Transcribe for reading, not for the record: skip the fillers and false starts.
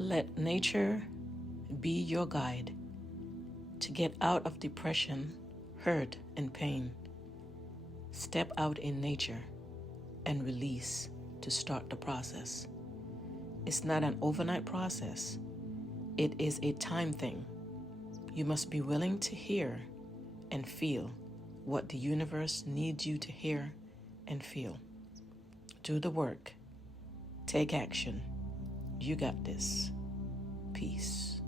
Let nature be your guide to get out of depression, hurt, and pain. Step out in nature and release to start the process. It's not an overnight process. It is a time thing. You must be willing to hear and feel what the universe needs you to hear and feel. Do the work. Take action. You got this. Peace.